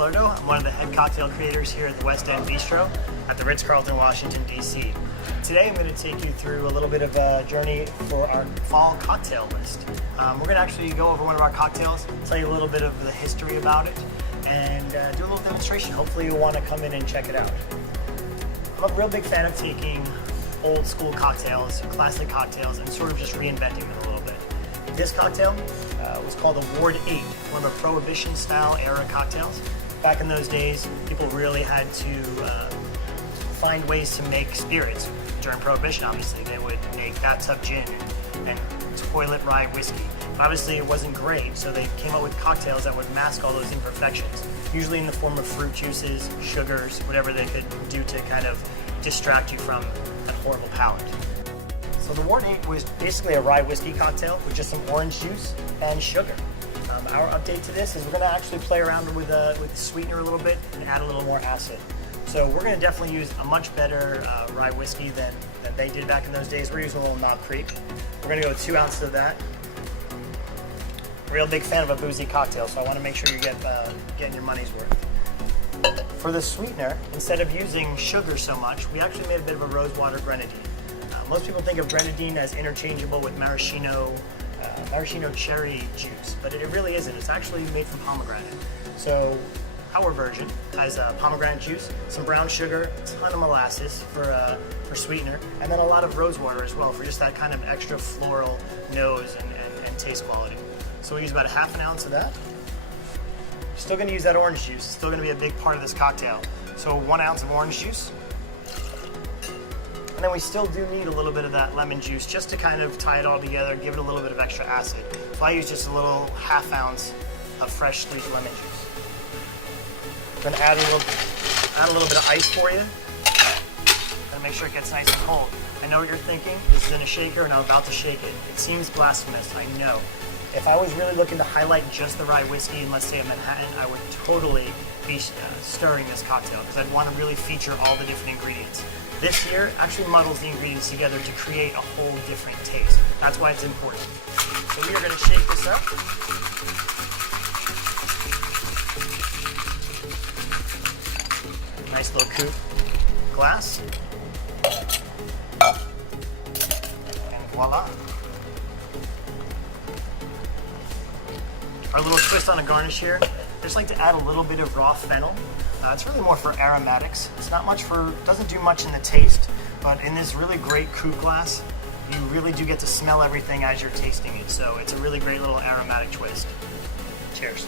Silerto. I'm one of the head cocktail creators here at the West End Bistro at the Ritz-Carlton, Washington, D.C. Today I'm going to take you through a little bit of a journey for our fall cocktail list. We're going to actually go over one of our cocktails, tell you a little bit of the history about it, and do a little demonstration. Hopefully you'll want to come in and check it out. I'm a real big fan of taking old school cocktails, classic cocktails, and sort of just reinventing them a little bit. This cocktail was called the Ward 8, one of the Prohibition style era cocktails. Back in those days, people really had to find ways to make spirits. During Prohibition, obviously, they would make bathtub gin and toilet rye whiskey. But obviously it wasn't great, so they came up with cocktails that would mask all those imperfections, usually in the form of fruit juices, sugars, whatever they could do to kind of distract you from that horrible palate. So the Ward 8 was basically a rye whiskey cocktail with just some orange juice and sugar. Our update to this is we're going to actually play around with the sweetener a little bit and add a little more acid. So we're going to definitely use a much better rye whiskey than they did back in those days. We're using a little Knob Creek. We're going to go 2 ounces of that. Real big fan of a boozy cocktail, so I want to make sure you're getting your money's worth. For the sweetener, instead of using sugar so much, we actually made a bit of a rosewater grenadine. Most people think of grenadine as interchangeable with maraschino cherry juice, but it really isn't. It's actually made from pomegranate. So our version has pomegranate juice, some brown sugar, a ton of molasses for sweetener, and then a lot of rosewater as well for just that kind of extra floral nose and taste quality. So we use about 1/2 ounce of that. Still going to use that orange juice. It's still going to be a big part of this cocktail. So 1 ounce of orange juice. And then we still do need a little bit of that lemon juice just to kind of tie it all together, give it a little bit of extra acid. So I use just a little 1/2 ounce of fresh squeezed lemon juice. I'm going to add a little bit of ice for you. Gotta make sure it gets nice and cold. I know what you're thinking. This is in a shaker and I'm about to shake it. It seems blasphemous, I know. If I was really looking to highlight just the rye whiskey in, let's say, a Manhattan, I would totally be stirring this cocktail because I'd want to really feature all the different ingredients. This here actually muddles the ingredients together to create a whole different taste. That's why it's important. So we are going to shake this up. Nice little coupe glass. And voila. Our little twist on a garnish here, I just like to add a little bit of raw fennel. It's really more for aromatics. It's not much doesn't do much in the taste, but in this really great coupe glass, you really do get to smell everything as you're tasting it. So it's a really great little aromatic twist. Cheers.